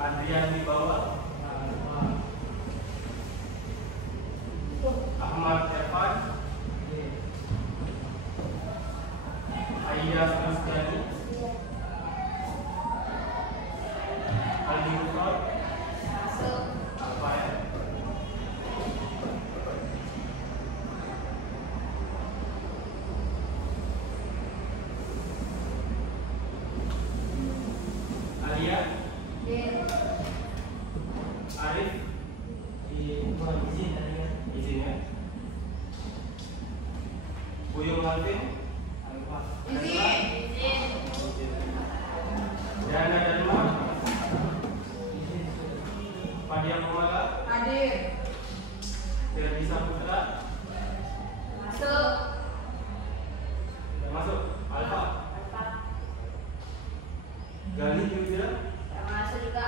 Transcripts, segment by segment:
Adrian di bawah. Ahmad Evan. Ayas Astiani. Aldi Rufat. Apa ya? Alia. Arif. Izin ya. Buyung Alvin. Izin. Dana Dharma. Fadia Kumala. Hadir. Teresa Putra. Masuk. Masuk. Alfa. Gali Yudhira. Masuk juga.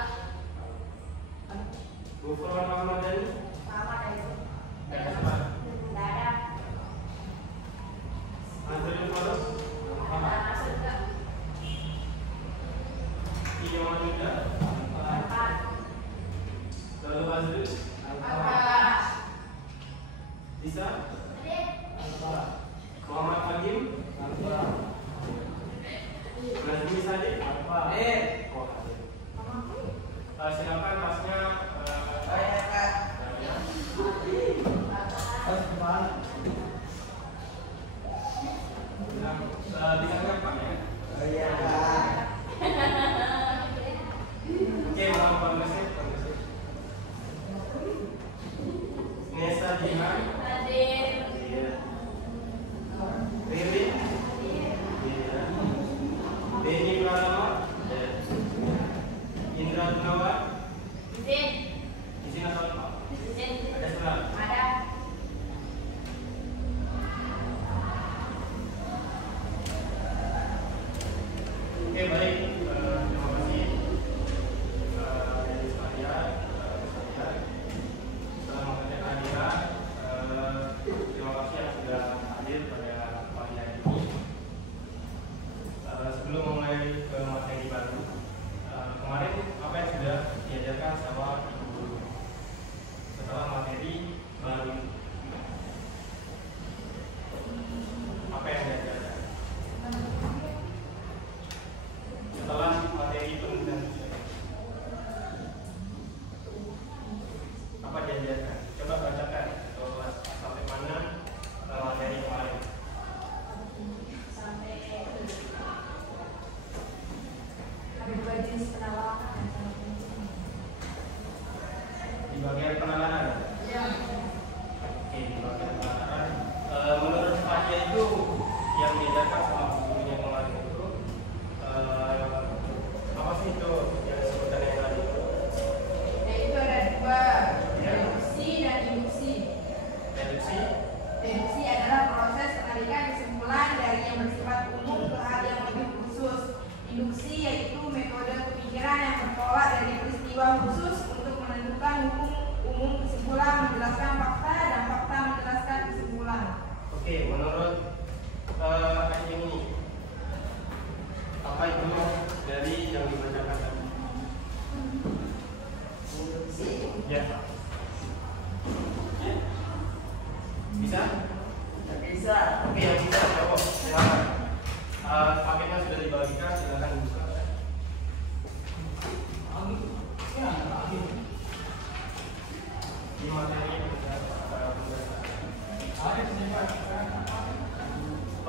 Gufron Ahmadani. Sama ada itu. Tidak ada sempat. Tidak ada. Anthony Farus. Masuk juga. Iyo Manuda. Empat. Lalu Azri. Empat. Lisa. Muhammad Fahim. Nazmi Sadiq. Silakan tasnya. Bisa nggak Pak ya? Oke, mau permisi. Nesa Jihan. Hadir. Riri. Denny Pratama. Indra Gunawan. Izin. Izin atau Pak? Izin. Ada surat. Ada.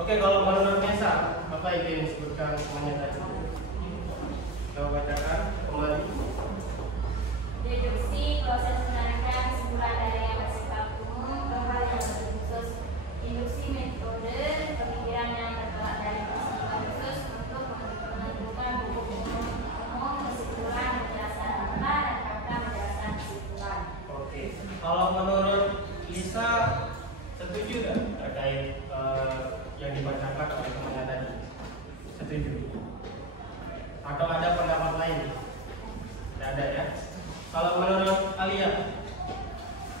Oke, kalau menurut Nesa, apa itu yang disebutkan semuanya tadi? Coba bacakan kembali. Deduksi proses menarikan kesimpulan dari yang bersifat umum ke hal yang lebih khusus. Induksi metode pemikiran yang tertolak dari peristiwa khusus untuk menentukan hukum umum kesimpulan menjelaskan fakta dan fakta menjelaskan kesimpulan. Oke, kalau menurut Lisa setuju nggak terkait yang dibacakan oleh temannya tadi? Setuju? Atau ada pendapat lain? Tidak ada ya? Kalau menurut Alia,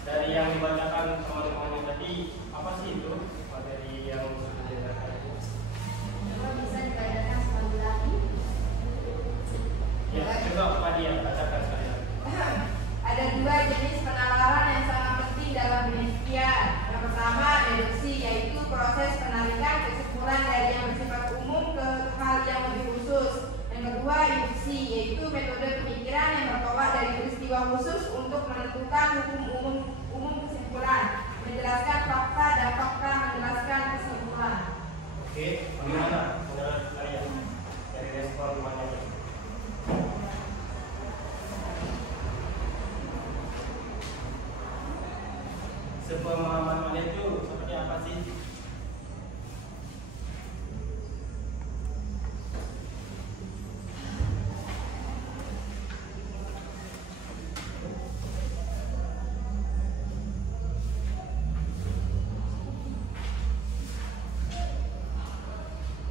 dari yang dibacakan teman-temannya tadi, apa sih itu materi yang sudah dibacakan itu? Coba bisa dibacakan sekali lagi. Ya, coba Pak Dia bacakan sekali lagi. Ada dua jenis penalaran yang sangat penting dalam penelitian. Yang pertama, deduksi, yaitu proses penarikan kesimpulan dari yang bersifat umum ke hal yang lebih khusus. Yang kedua, induksi, yaitu metode pemikiran yang bertolak dari peristiwa khusus untuk menentukan hukum umum kesimpulan, menjelaskan fakta dan fakta menjelaskan kesimpulan. Oke, bagaimana menurut kalian dari respon temannya tadi? Sepemahaman kalian itu seperti apa sih?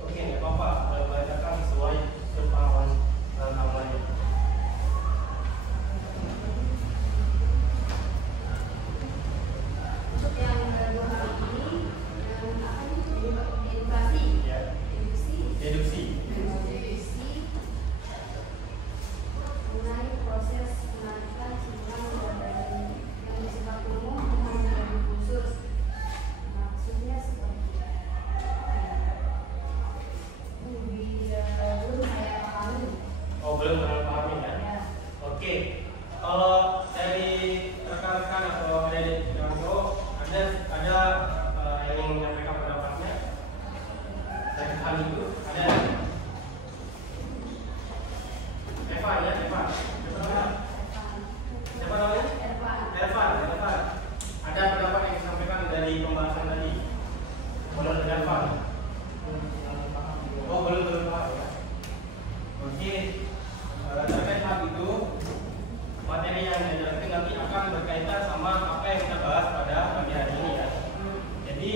Oke, nggak apa-apa, bacakan sesuai sepemahaman kamu. Untuk yang kedua hal ini, edukasi, Ya, deduksi. deduksi mengenai proses menarikan kesimpulan dari yang bersifat umum ke hal yang lebih khusus. Maksudnya seperti belum saya pahami. Oh, belum terlalu pahami ya? Ya. Oke, kalau dari rekan-rekan atau adik-adik yang ada yang ingin menyampaikan pendapatnya dari hal itu ada Evan ya, Evan. Siapa namanya? Evan. Ada pendapat yang disampaikan dari pembahasan tadi menurut Evan? Oh, belum paham ya? Oke, terkait hal itu materi yang dijelaskan nanti akan berkaitan sama apa yang kita bahas pada pagi hari ini ya. Jadi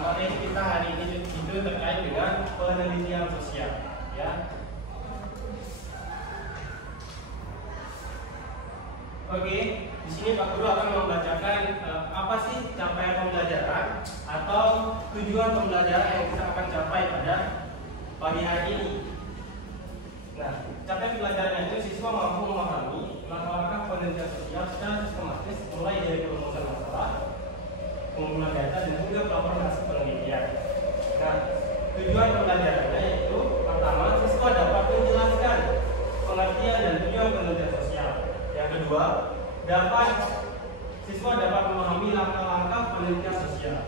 materi kita hari ini itu terkait dengan penelitian sosial ya. Oke, di sini Pak Guru akan membacakan apa sih capaian pembelajaran atau tujuan pembelajaran yang kita akan capai pada pagi hari ini. Nah, capaian pembelajaran itu siswa mampu memahami langkah-langkah penelitian sosial secara sistematis mulai dari perumusan masalah, pengumpulan data dan juga pelaporan hasil penelitian. Nah, tujuan pembelajarannya yaitu pertama, siswa dapat menjelaskan pengertian dan tujuan penelitian sosial. Yang kedua, siswa dapat memahami langkah-langkah penelitian sosial.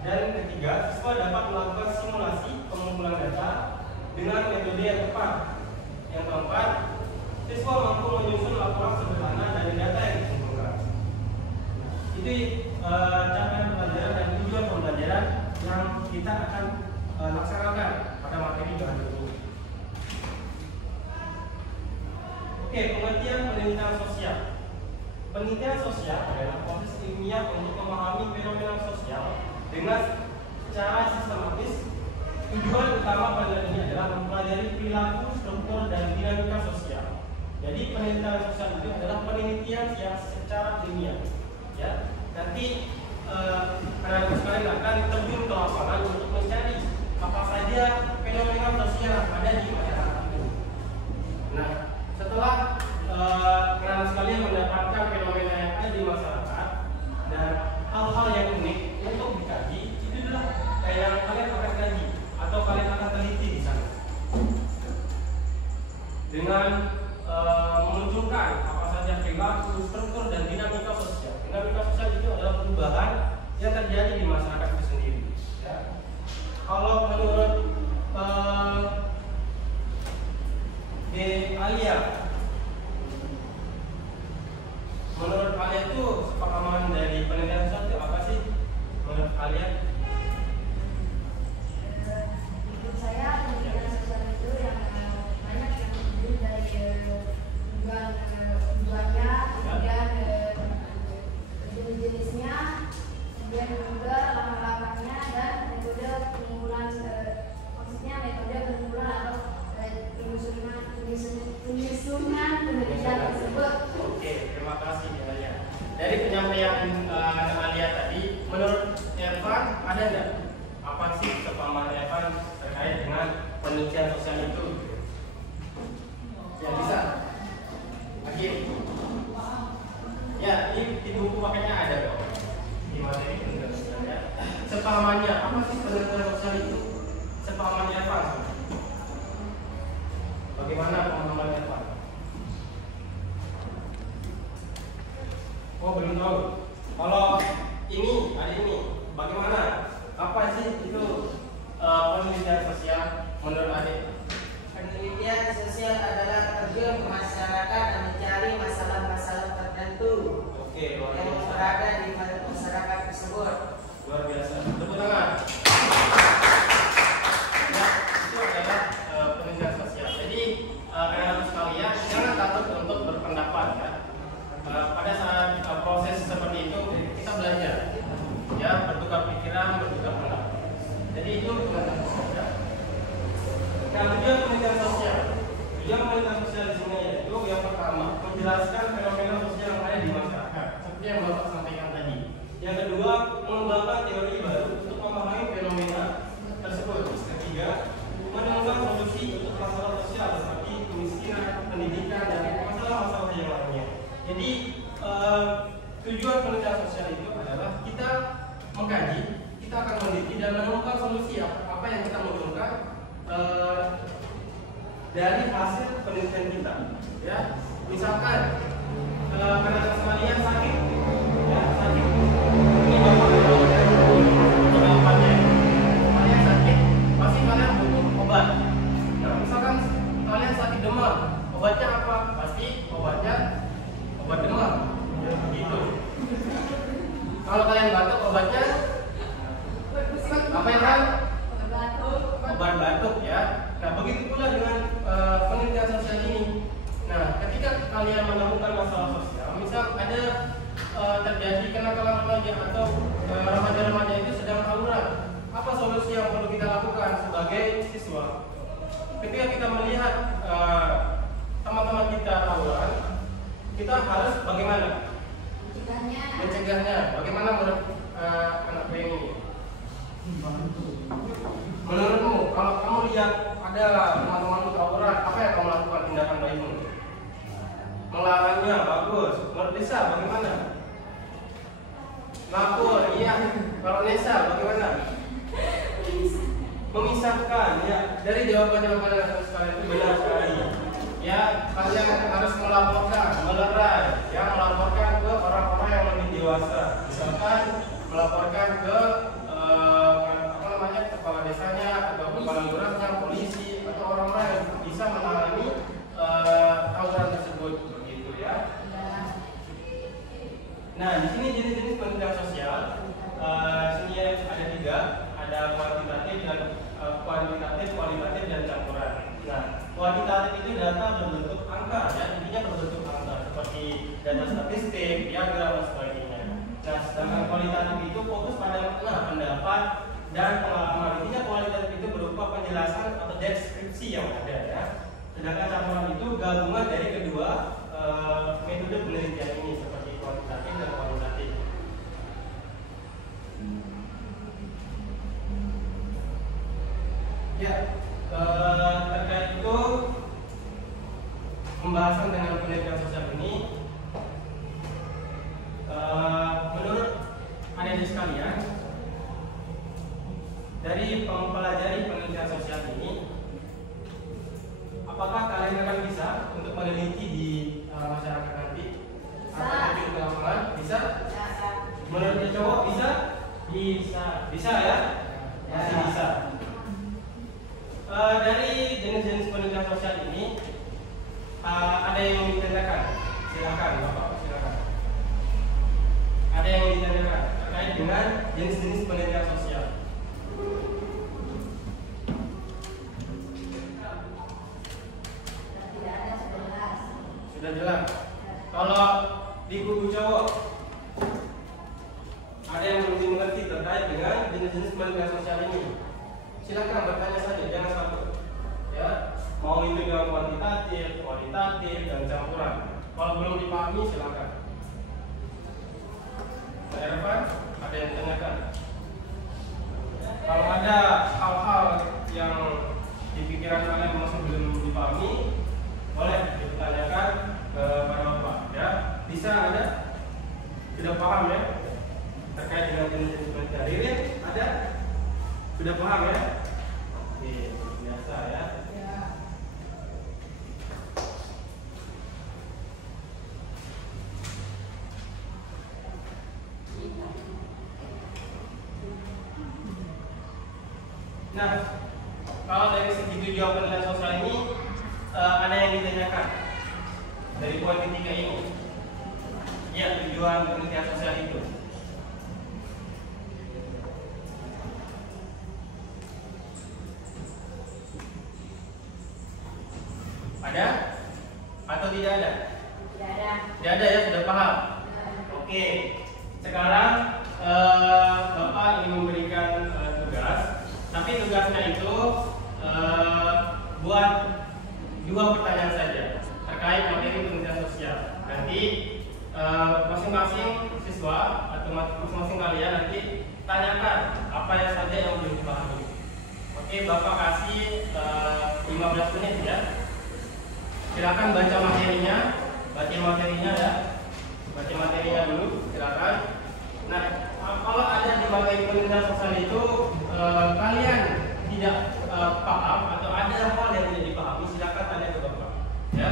Dan ketiga, siswa dapat melakukan simulasi pengumpulan data dengan metode yang tepat. Yang keempat, siswa mampu menyusun laporan sederhana dari data yang dikumpulkan. Itu capaian pembelajaran dan tujuan pembelajaran yang kita akan laksanakan pada materi hari ini. Oke, pengertian penelitian sosial. Penelitian sosial adalah proses ilmiah untuk memahami fenomena sosial dengan secara sistematis. Tujuan utama penelitian ini adalah mempelajari perilaku, struktur, dan dinamika sosial. Jadi penelitian sosial itu adalah penelitian yang secara ilmiah. Ya, nanti anak-anak sekalian akan terjun ke lapangan untuk mencari apa saja fenomena sosial yang ada di masyarakat ini. Nah, setelah anak-anak sekalian mendapatkan fenomena yang ada di masyarakat dan hal-hal yang unik untuk dikaji, itu adalah yang kalian akan kaji atau kalian akan teliti di sana dengan memunculkan apa saja perilaku, struktur, dan dinamika sosial. Dinamika sosial itu adalah perubahan yang terjadi di masyarakat itu sendiri. Ya. kalau menurut Alia, menurut Alia itu sepakaman dari penelitian sosial itu apa sih? Menurut Alia? Menurut saya penelitian sosial itu yang banyak yang terdiri dari tujuannya, kemudian jenis-jenisnya, kemudian juga langkah-langkahnya dan metode pengumpulan, maksudnya metode pengumpulan atau penyusunan penelitian tersebut. Oke, terima kasih Alia. Dari penyampaian Alia tadi, menurut Evan ada nggak apa sih kepahaman Evan terkait dengan penelitian sosial itu? Ya bisa. Lagi. Ya, di buku paketnya ada kok. Di materi penelitian sosial ya. Sepahamannya apa sih penelitian sosial itu? Sepahamannya Evan. Bagaimana pemahamannya Evan? Oh, belum tahu. Kalau ini, ada ini, bagaimana? Apa sih itu penelitian sosial menurut adik? Penelitian sosial adalah terjun ke masyarakat dan mencari masalah-masalah tertentu Oke, luar yang biasa. berada di masyarakat tersebut. Luar biasa. Tepuk tangan. Ya, itu adalah penelitian sosial. Jadi, anak-anak sekalian, jangan takut untuk berpendapat ya. Pada saat proses seperti itu kita belajar, ya bertukar pikiran, bertukar pendapat. Jadi itu penelitian sosial. Nah, tujuan penelitian sosial, tujuan penelitian sosial di sini yaitu yang pertama menjelaskan fenomena sosial yang ada di masyarakat, seperti yang Bapak sampaikan tadi. Yang kedua, mengembangkan teori baru untuk memahami fenomena tersebut. Ketiga, menemukan solusi untuk masalah sosial seperti kemiskinan, pendidikan, dan masalah-masalah yang lainnya. Jadi tujuan penelitian sosial itu adalah kita mengkaji, kita akan meneliti dan menemukan solusi apa yang kita butuhkan dari hasil penelitian kita. Ya, misalkan anak-anak sekalian sakit, ya sakit. Ini bapak kalian sakit, pasti kalian butuh obat. Nah, misalkan kalian sakit demam, obatnya apa? Pasti obatnya obat demam, ya, begitu. Kalau kalian batuk, obatnya apa ya kan? Obat batuk ya. Nah, begitu pula dengan penelitian sosial ini. Nah, ketika kalian menemukan masalah sosial, misal ada terjadi kenakalan remaja atau remaja-remaja itu sedang tawuran, apa solusi yang perlu kita lakukan sebagai siswa? Ketika kita melihat teman-teman kita tawuran, kita harus bagaimana? Mencegahnya. Bagaimana menurut anak ini? Menurutmu, kalau kamu lihat ada teman-temanmu tawuran, apa yang kamu lakukan tindakan baikmu? Melarangnya, bagus. Menurut Nisa, bagaimana? Lapor, iya. Kalau Nisa, bagaimana? Memisahkan, ya. Dari jawaban-jawaban yang sekalian itu benar sekali. Ya, kalian harus melaporkan, melerai, ya, melaporkan ke orang-orang yang lebih dewasa. Misalkan melaporkan ke kepala desanya atau kepala lurahnya, polisi atau orang-orang yang bisa menangani tawuran tersebut, begitu ya. Nah, di sini jenis-jenis penelitian sosial, sini ada 3, ada kuantitatif dan kualitatif dan campuran. Nah, kuantitatif itu data berbentuk angka, ya, intinya berbentuk angka seperti data statistik, diagram dan sebagainya. Nah, sedangkan kualitatif itu fokus pada makna, pendapat dan pengalaman. Intinya kualitatif itu berupa penjelasan atau deskripsi yang ada ya. Sedangkan campuran itu gabungan dari kedua metode penelitian ini seperti kuantitatif dan kualitatif. Ya, terkait itu pembahasan dengan penelitian sosial ini, menurut adik-adik sekalian, dari mempelajari penelitian sosial ini, apakah kalian akan bisa untuk meneliti di masyarakat nanti? Atau terjun ke lapangan? Bisa? Menurut cowok bisa? Bisa ya? Masih bisa. Dari jenis-jenis penelitian sosial ini ada yang mau ditanyakan? Silakan, Bapak, silakan. Ada yang mau ditanyakan terkait dengan jenis-jenis penelitian sosial? Sudah jelas. Kalau di kubu cowok ada yang belum mengerti terkait dengan jenis-jenis penelitian sosial ini? Silakan bertanya saja, jangan takut. Ya, mau itu dengan kuantitatif, kualitatif, dan campuran. Kalau belum dipahami, silakan. Pak Ervan, ada yang ditanyakan? Kalau ada hal-hal yang di pikiran kalian masih belum dipahami, boleh ditanyakan kepada Bapak. Ya, bisa ada? Sudah paham ya? Terkait dengan jenis-jenis penelitian. Ririn, ada? Sudah paham ya? Oke, biasa ya. Nah, kalau dari segi tujuan penelitian sosial ini ada yang ditanyakan dari poin ketiga ini. Ya, tujuan penelitian sosial itu. Ada? Atau tidak ada? Tidak ada. Tidak ada ya, sudah paham? Oke, sekarang Bapak ingin memberikan tugas. Tapi tugasnya itu buat 2 pertanyaan saja terkait materi penelitian sosial. Nanti masing-masing siswa atau masing-masing kalian nanti tanyakan apa yang saja yang belum dipahami. Oke, Bapak kasih 15 menit ya. Silakan baca materinya ya. Baca materinya dulu, silakan. Nah, kalau ada di materi penelitian sosial itu kalian tidak paham atau ada hal yang tidak dipahami, silakan tanya ke Bapak. Ya.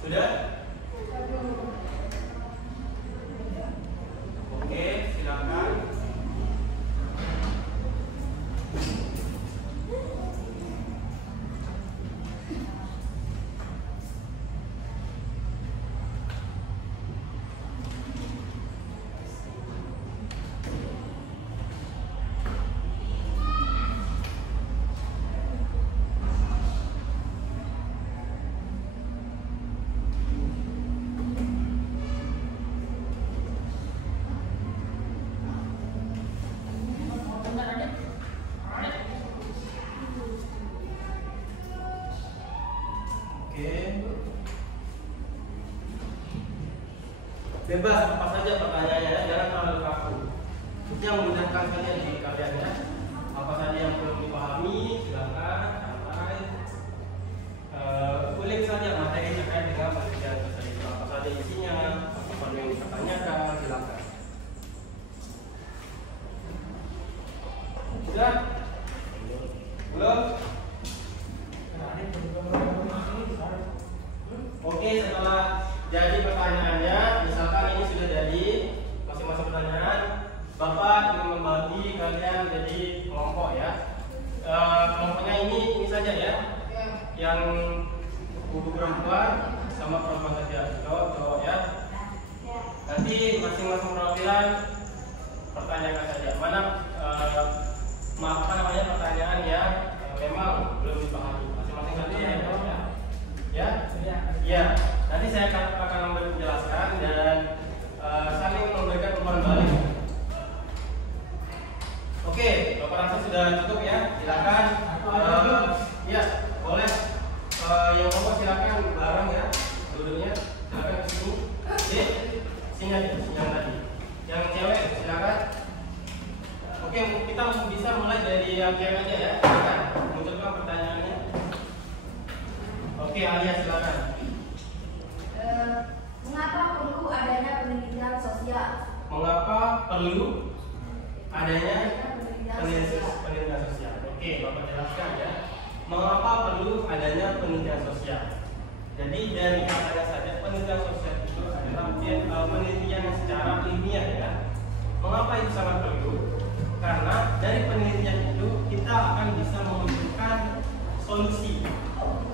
Sudah? Oke, silakan. Oke. Bebas apa saja pertanyaannya, jangan terlalu kaku. Yang memudahkan saja di kaliannya. Apa saja yang perlu dipahami, silakan santai. Kulik saja materi terkait dengan penelitian sosial itu. Apa saja isinya, apa yang dipertanyakan, silakan. Sudah? Belum? Oke, setelah jadi pertanyaannya, misalkan ini sudah jadi masing-masing pertanyaan, Bapak ingin membagi kalian jadi kelompok ya. Kelompoknya ini saja ya, yang ibu perempuan sama perempuan saja, cowok ya. Nanti masing-masing perwakilan pertanyakan saja mana apa namanya pertanyaan yang memang belum dipahami. Masing-masing saja ya. Ya. Nanti saya akan menjelaskan dan saling memberikan umpan balik. Oke, Bapak rasa sudah cukup ya. Silakan. Ya, boleh. Yang bapak silakan bareng ya. Duduknya silakan ke sini. Oke, sini aja yang tadi. Yang cewek silakan. Oke, kita bisa mulai dari yang cewek aja ya. Silakan munculkan pertanyaannya. Oke, Alia silakan. Mengapa perlu adanya penelitian sosial? Mengapa perlu adanya penelitian sosial? Oke, Bapak jelaskan ya. Mengapa perlu adanya penelitian sosial? Jadi dari katanya saja penelitian sosial itu adalah penelitian yang secara ilmiah ya. Mengapa itu sangat perlu? Karena dari penelitian itu kita akan bisa memunculkan solusi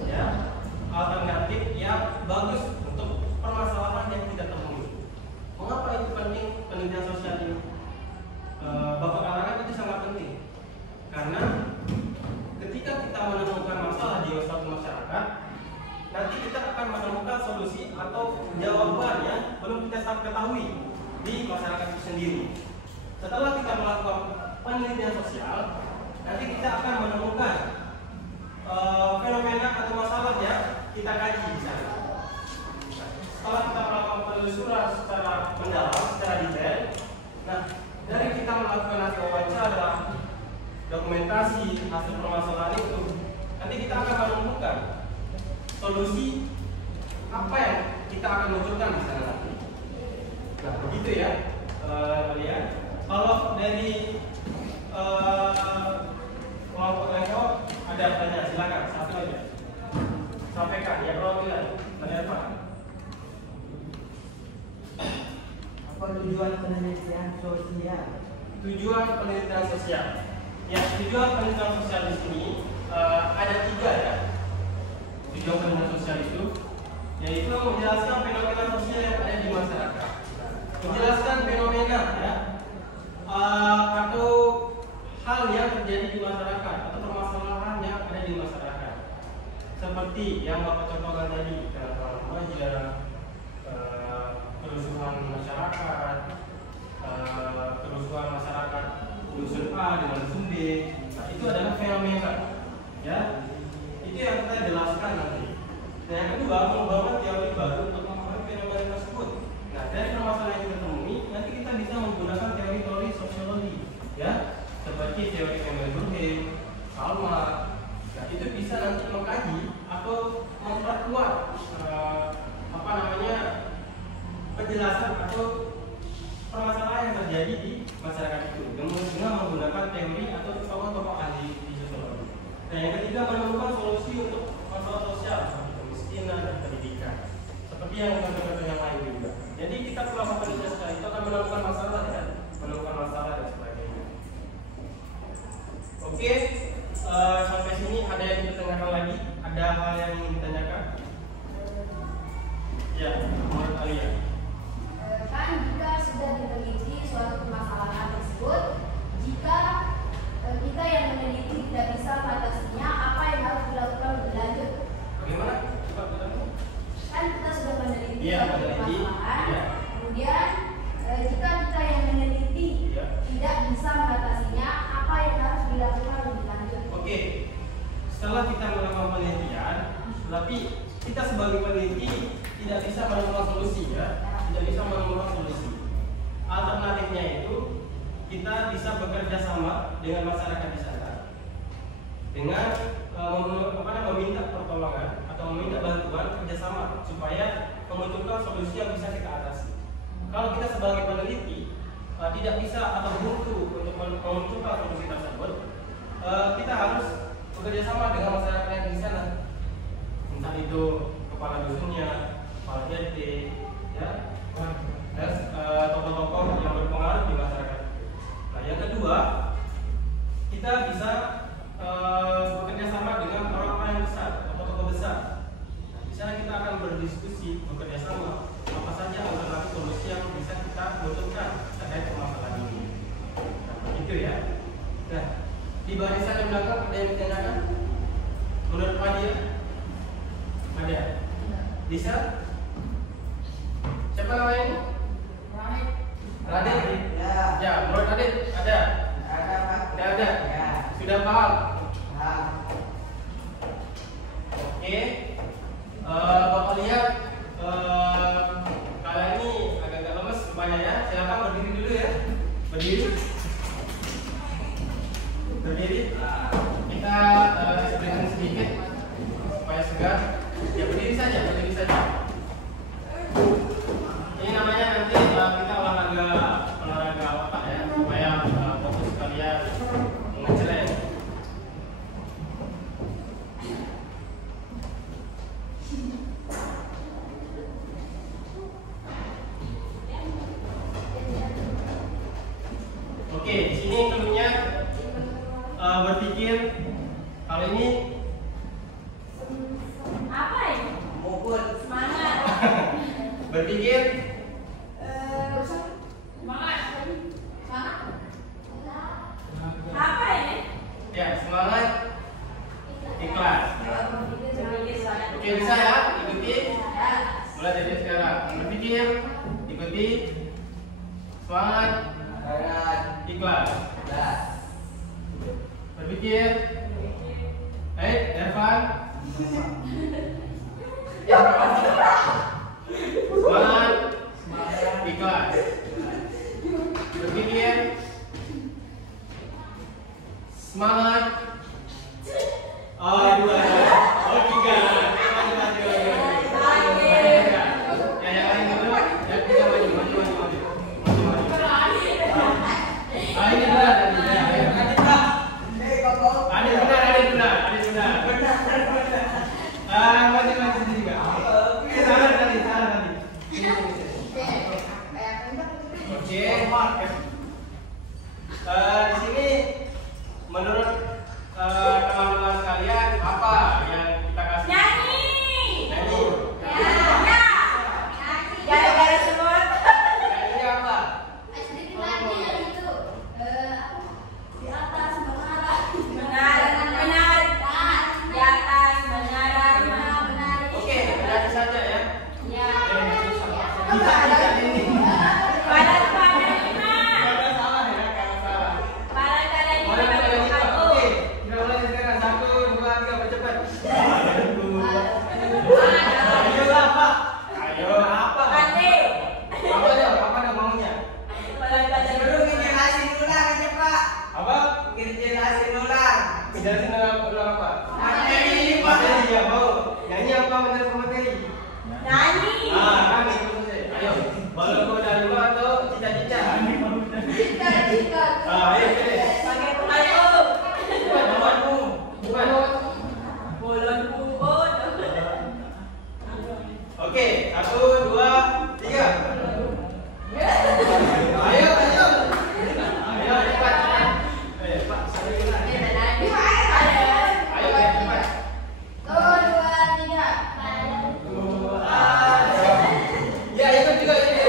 ya, alternatif yang bagus untuk permasalahan yang kita temui. Mengapa itu penting penelitian sosial ini? Bapak katakan itu sangat penting karena ketika kita menemukan masalah di suatu masyarakat, nanti kita akan menemukan solusi atau jawabannya belum kita ketahui di masyarakat itu sendiri. Setelah kita melakukan penelitian sosial, nanti kita akan menemukan fenomena atau masalahnya kita kaji di sana. Setelah kita melakukan penelusuran secara mendalam, secara detail, nah dari kita melakukan hasil wawancara, dokumentasi hasil permasalahan itu, nanti kita akan menemukan solusi apa yang kita akan munculkan di sana nanti. Nah begitu ya kalian. Kalau dari kelompok Lengko ada pertanyaan, silakan satu aja. Sampaikan ya perwakilan. Tanya apa? Apa tujuan penelitian sosial? Tujuan penelitian sosial. Ya, tujuan penelitian sosial di sini ada 3 ya. Tujuan penelitian sosial itu yaitu menjelaskan fenomena sosial yang ada di masyarakat. Menjelaskan fenomena ya, atau hal yang terjadi di masyarakat atau permasalahan yang ada di masyarakat. Seperti yang Bapak contohkan tadi, kenakalan remaja, kerusuhan masyarakat, kerusuhan masyarakat dusun A dengan dusun B. Nah, itu adalah fenomena ya. Itu yang kita jelaskan nanti. Nah, yang kedua, membangun teori baru untuk memahami fenomena tersebut. Nah, dari permasalahan yang kita temui, nanti kita bisa menggunakan teori-teori sosiologi ya, seperti teori Emil Durkheim, Salma. Nah, itu bisa nanti mengkaji atau memperkuat penjelasan atau permasalahan yang terjadi di masyarakat itu dengan menggunakan teori atau tokoh-tokoh ahli di sosiologi. Nah, yang ketiga, menemukan solusi untuk masalah sosial seperti kemiskinan dan pendidikan, seperti yang contoh-contoh yang lain juga. Jadi kita selama penelitian sosial itu akan menemukan masalah dan menemukan masalah dan sebagainya. Oke, sampai sini ada yang ditanyakan lagi? Ada hal yang ingin ditanyakan? Ya, menurut Alia. Kan jika sudah diteliti suatu permasalahan tersebut, jika kita yang meneliti tidak bisa mengatasinya, apa yang harus dilakukan lebih lanjut? Bagaimana? Coba bertanya. Kan kita sudah meneliti Iya, suatu meneliti. permasalahan, Iya. kemudian jika kita yang meneliti Iya. tidak bisa mengatasinya, apa yang harus dilakukan lebih lanjut? Oke, setelah kita melakukan penelitian, tapi kita sebagai peneliti tidak bisa menemukan solusi ya, tidak bisa menemukan solusi. Alternatifnya itu kita bisa bekerja sama dengan masyarakat di sana, dengan meminta pertolongan atau meminta bantuan kerjasama supaya memunculkan solusi yang bisa kita atasi. Kalau kita sebagai peneliti tidak bisa atau buntu untuk memunculkan solusi tersebut, kita harus bekerja sama dengan masyarakat yang di sana, entah itu kepala dusunnya, kepala RT, ya, dan tokoh-tokoh yang berpengaruh di masyarakat. Nah, yang kedua, kita bisa bekerja sama dengan orang-orang yang besar, tokoh-tokoh besar. Nah, di sana kita akan berdiskusi, bekerja sama apa saja alternatif solusi yang bisa kita munculkan terkait permasalahan ini. Nah, begitu ya. Nah, di barisan yang belakang ada yang ditanyakan? Menurut Nadia? Nadia? Bisa? Siapa namanya ini? Radit? Ya, menurut Radit ada? Tidak ada? Ya. Sudah paham? Paham. Oke. Bapak lihat kalian ini agak-agak lemes rupanya ya. Silakan berdiri dulu ya. Berdiri. Berdiri. Kita berikan sedikit supaya segar. Ya berdiri saja, berdiri saja. Ini namanya nanti kita olahraga otak ya, supaya fokus kalian mengeceleng. Oke, di sini tentunya berpikir kalau ini Apa ini? Mukul. Semangat. berpikir Semangat. Apa ini? ya semangat ikhlas. Oke, bisa ya ikuti mulai dari sekarang. Berpikir ikuti semangat ikhlas. Berpikir Ervan semangat ikhlas. Berpikir semangat dua tiga. Ya yang lain dulu ya, kita maju ini benar tadi ya, ayo. Adit benar maju sendiri enggak? Salah tadi oke. Di sini menurut teman-teman sekalian apa yang kita kasih? Nyanyi. Gara-gara semut. Nyanyi apa? Sedikit lagi itu. Di atas menara. Benar. Di atas menara. Oke, berarti saja ya. Ya. Bisa ini. Pada Karena salah ya, karena salah. Pada kalian ini Mana pada yang bukan kita? U. Oke, kita mulai sekarang 1, 2, 3 percepat. Ayo lah Pak. Ayo apa? Ade. Apa ada maunya? Dulu ngerjain ulang aja Pak. Apa? Ngerjain ulang. Kejelasin ulang apa? Materi Pak. Materi ya mau. Nyanyi apa menurut materi? Nyanyi. Kan itu selesai. Ayo, balon kuda 5 atau cica-cica? Cita-cita. Ayo pilih. Pakai pengadu. Bukan. Bolon kubur. Oke, 1, 2, 3. Ayo cepat. Pak, saya ulang. Ayo cepat. 2, 3. Ya, itu juga ini.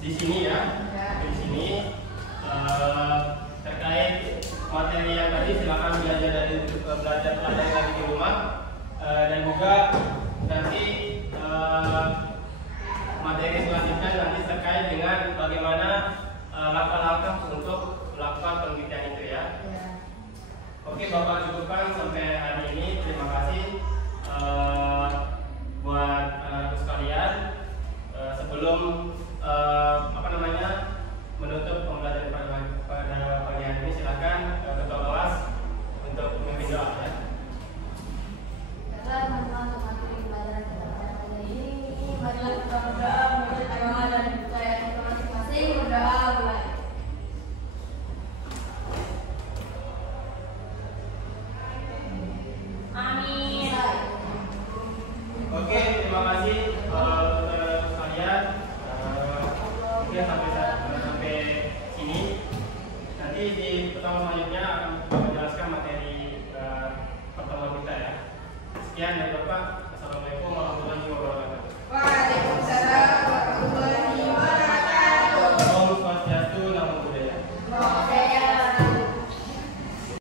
di sini ya. Di sini terkait materi yang tadi silakan belajar lagi di rumah, dan juga nanti materi selanjutnya nanti terkait dengan bagaimana langkah-langkah untuk melakukan penelitian itu ya. Oke, Bapak cukupkan sampai hari ini. Terima kasih buat anak-anak sekalian. Sebelum menutup pembelajaran pada pagi hari ini, silakan ketua kelas untuk memimpin doa ya. Teman-teman, materi pelajaran kita pada pagi ini, marilah kita berdoa menurut agama dan kepercayaan kita masing-masing. Berdoa mulai. Amin. Oke, terima kasih sekalian. Mungkin sampai sini. Nanti di pertemuan selanjutnya akan menjelaskan materi pertemuan kita ya. Sekian.